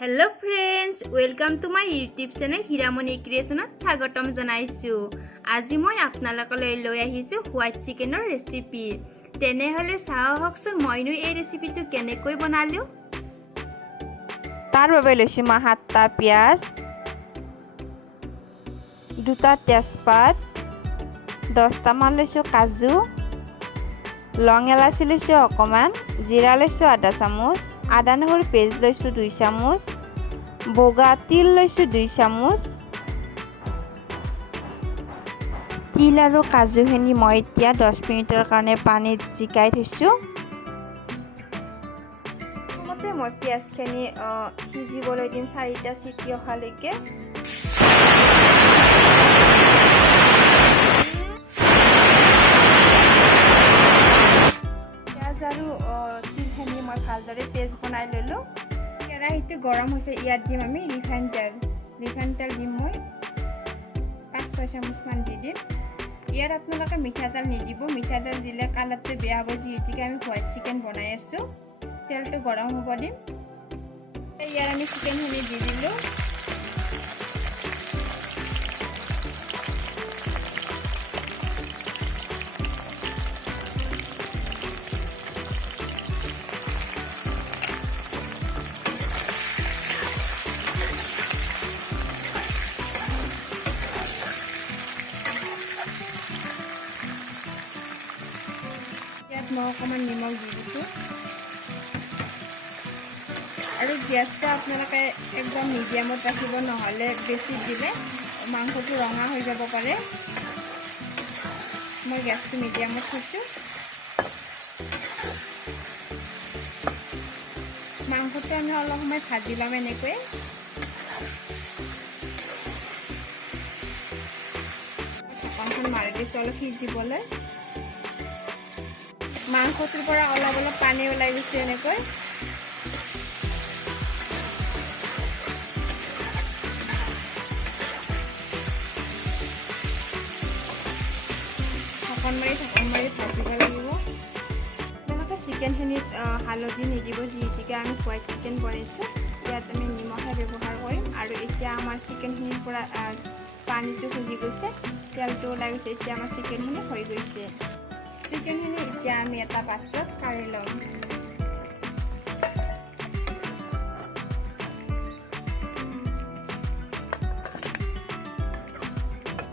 Hello friends, welcome to my YouTube channel Hiramoni Creation স্বাগতম জনাইছো। আজি মই আপোনালোকলৈ লৈ আহিছো হোৱাইট চিকেনৰ ৰেচিপি। তেনেহলে চাওকচোন মইনো এই ৰেচিপিটো কেনেকৈ বনালো। তাৰ বাবে লৈছো মই 7টা পিয়াজ, 2টা তেজপাত, 10টা মান লৈছো কাজু, লং এলাচি লৈছো অকমান, জিৰা লৈছো আধা চামুচ, আদা নহৰু পেষ্ট লৈছো 2 চামুচ, বগা তিল লৈছো 2 চামুচ। তিল আৰু কাজুখিনি মই এতিয়া 10 মিনিটৰ কাৰণে পানীত জিকাই থৈছো। প্ৰথমতে মই পিয়াজখিনি সিজিবলৈ দিম 4টা চিটি অহালৈকে। আৰু তিলখিনি মই ভালদৰে পেষ্ট বনাই ললো। কেৰাহীটো গৰম হৈছে, ইয়াত দিম আমি ৰিফাইন তেল দিম মই 5-6 চামুচ মান দি দিম। ইয়াত আপোনালোকে মিঠাতেল নিদিব, মিঠাতেল দিলে কালাৰটো বেয়া হ'ব, যিহেতুকে আমি হোৱাইট চিকেন বনাই আছো। তেলটো গৰম হ'ব দিম। ইয়াত আমি চিকেনখিনি দি দিলোঁ। মই অকণমান নিমখ দি দিছোঁ আৰু গেছটো আপোনালোকে একদম মিডিয়ামত ৰাখিব, নহ'লে বেছি দিলে মাংসটো ৰঙা হৈ যাব পাৰে। মই গেছটো মিডিয়ামত থৈছোঁ। মাংসটো আমি অলপ সময় ভাজি ল'ম এনেকৈ। ঢাকনখন মাৰি দিছোঁ অলপ সিজিবলৈ। মাংসটোৰ পৰা অলপ পানী ওলাই গৈছে এনেকৈ। ঢাকন মাৰি ভাজিব লাগিব। তেনেকৈ চিকেনখিনিত হালধি নিদিব, যিহেতুকে আমি হোৱাইট চিকেন বনাইছোঁ। ইয়াত আমি নিমখে ব্যৱহাৰ কৰিম। আৰু এতিয়া আমাৰ চিকেনখিনিৰ পৰা পানীটো শুহি গৈছে, তেলটো ওলাই গৈছে। এতিয়া আমাৰ চিকেনখিনি হৈ গৈছে। চিকেনখিনি এতিয়া আমি এটা পাত্ৰত কাঢ়ি ল'ম।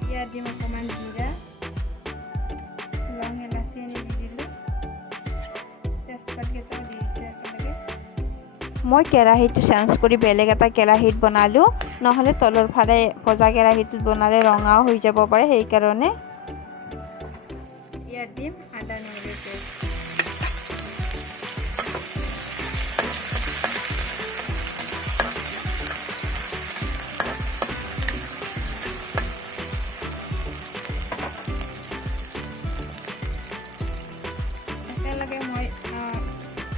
ইয়াত দিম অকণমান জিৰা, লং এলাচি দি দিলোঁ, তেজপাতকেইটাও দি দিছোঁ একেলগে। মই কেৰাহীটো চেঞ্জ কৰি বেলেগ এটা কেৰাহীত বনালোঁ, নহ'লে তলৰ ফালে ভজা কেৰাহীটোত বনালে ৰঙাও হৈ যাব পাৰে, সেইকাৰণে। ইয়াত দিম আদা নহৰু পেষ্ট। একেলগে মই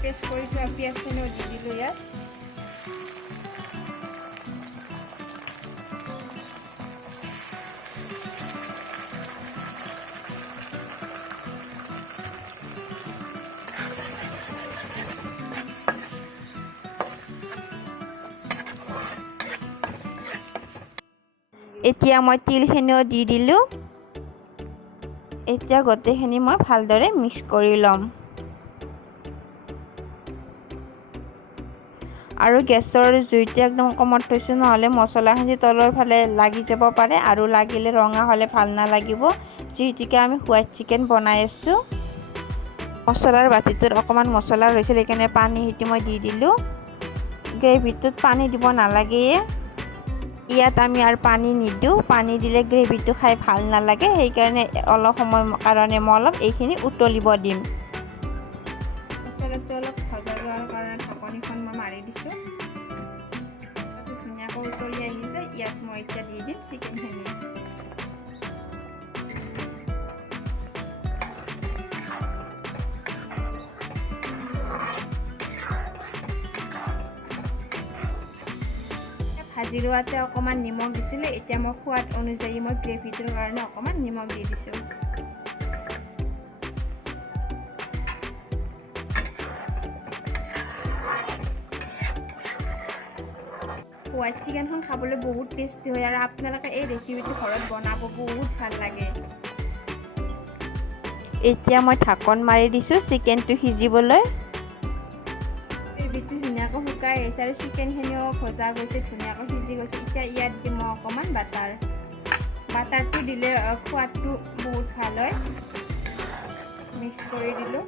পেষ্ট কৰি থোৱা পিঁয়াজখিনিও দি দিলোঁ ইয়াত। এতিয়া মই তিলখিনিও দি দিলোঁ। এতিয়া গোটেইখিনি মই ভালদৰে মিক্স কৰি ল'ম। আৰু গেছৰ জুইটো একদম কমত থৈছোঁ, নহ'লে মছলাখিনি তলৰ ফালে লাগি যাব পাৰে, আৰু লাগিলে ৰঙা হ'লে ভাল নালাগিব, যিহেতুকে আমি হোৱাইট চিকেন বনাই আছোঁ। মছলাৰ বাতিটোত অকণমান মছলা ৰৈছিল, সেইকাৰণে পানী সেইটো মই দি দিলোঁ। গ্ৰেভিটোত পানী দিব নালাগে। ইয়াত আমি আৰু পানী নিদিওঁ, পানী দিলে গ্ৰেভিটো খাই ভাল নালাগে, সেইকাৰণে অলপ সময় কাৰণে মই অলপ এইখিনি উতলিব দিম। মছলাটো অলপ ভজা যোৱাৰ কাৰণে ঢাকনিখন মই মাৰি দিছোঁ। ধুনীয়াকৈ উতলি আহিছে। ইয়াত মই এতিয়া দি দিম চিকেনখিনি। ভাজি লোৱাতে অকণমান নিমখ দিছিলোঁ, এতিয়া মই সোৱাদ অনুযায়ী মই গ্ৰেভিটোৰ কাৰণে অকণমান নিমখ দি দিছোঁ। হোৱাইট চিকেনখন খাবলৈ বহুত টেষ্টি হয় আৰু আপোনালোকে এই ৰেচিপিটো ঘৰত বনাব বহুত ভাল লাগে। এতিয়া মই ঢাকন মাৰি দিছোঁ চিকেনটো সিজিবলৈ। গ্ৰেভিটো ধুনীয়াকৈ শুকাই আহিছে আৰু চিকেনখিনিও ভজা গৈছে, ধুনীয়াকৈ সিজি গৈছে। এতিয়া ইয়াত দিম মই অকণমান বাটাৰ। বাটাৰটো দিলে সোৱাদটো বহুত ভাল হয়। মিক্স কৰি দিলোঁ।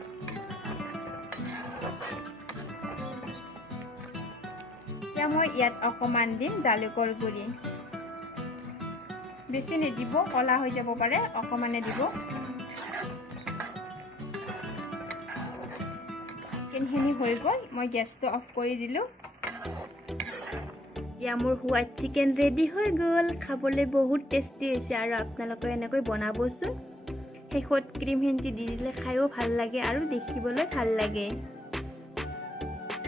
এতিয়া মই ইয়াত অকণমান দিম জালুকৰ গুড়ি। বেছি নিদিব, ক'লা হৈ যাব পাৰে, অকণমানে দিব। চিকেনখিনি হৈ গ'ল, মই গেছটো অফ কৰি দিলোঁ। এতিয়া মোৰ হোৱাইট চিকেন ৰেডি হৈ গ'ল। খাবলৈ বহুত টেষ্টি হৈছে আৰু আপোনালোকে এনেকৈ বনাবচোন। শেষত ক্ৰীমখিনি দি দিলে খায়ো ভাল লাগে আৰু দেখিবলৈ ভাল লাগে।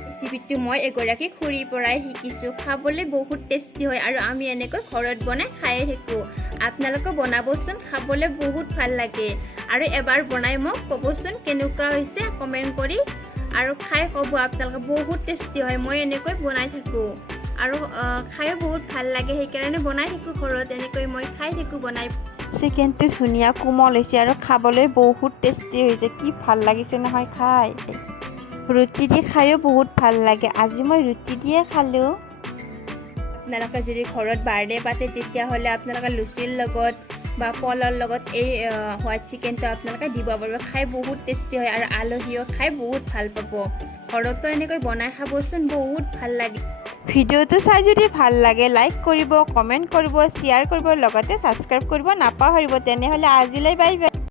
ৰেচিপিটো মই এগৰাকী খুৰীৰ পৰাই শিকিছোঁ। খাবলৈ বহুত টেষ্টি হয় আৰু আমি এনেকৈ ঘৰত বনাই খায়ে থাকোঁ। আপোনালোকে বনাবচোন, খাবলৈ বহুত ভাল লাগে। আৰু এবাৰ বনাই মোক ক'বচোন কেনেকুৱা হৈছে কমেণ্ট কৰি। আৰু খাই ক'ব আপোনালোকে বহুত টেষ্টি হয়। মই এনেকৈ বনাই থাকোঁ আৰু খায়ো বহুত ভাল লাগে, সেইকাৰণে বনাই থাকোঁ ঘৰত। এনেকৈ মই খাই থাকোঁ বনাই। চিকেনটো ধুনীয়া কোমল হৈছে আৰু খাবলৈ বহুত টেষ্টি হৈছে। কি ভাল লাগিছে নহয় খাই। ৰুটি দি খায়ো বহুত ভাল লাগে। আজি মই ৰুটি দিয়ে খালোঁ। আপোনালোকে যদি ঘৰত বাৰ্থডে পাতে তেতিয়াহ'লে আপোনালোকে লুচিৰ লগত বা পলৰ লগত এই হোৱাইট চিকেনটো আপোনালোকে দিব পাৰিব। খাই বহুত টেষ্টি হয় আৰু আলহীও খাই বহুত ভাল পাব। ঘৰতো এনেকৈ বনাই খাবচোন, বহুত ভাল লাগে। ভিডিঅ'টো চাই যদি ভাল লাগে লাইক কৰিব, কমেণ্ট কৰিব, শ্বেয়াৰ কৰিব, লগতে ছাবস্ক্ৰাইব কৰিব নাপাহৰিব। তেনেহ'লে আজিলৈ বাই বাই।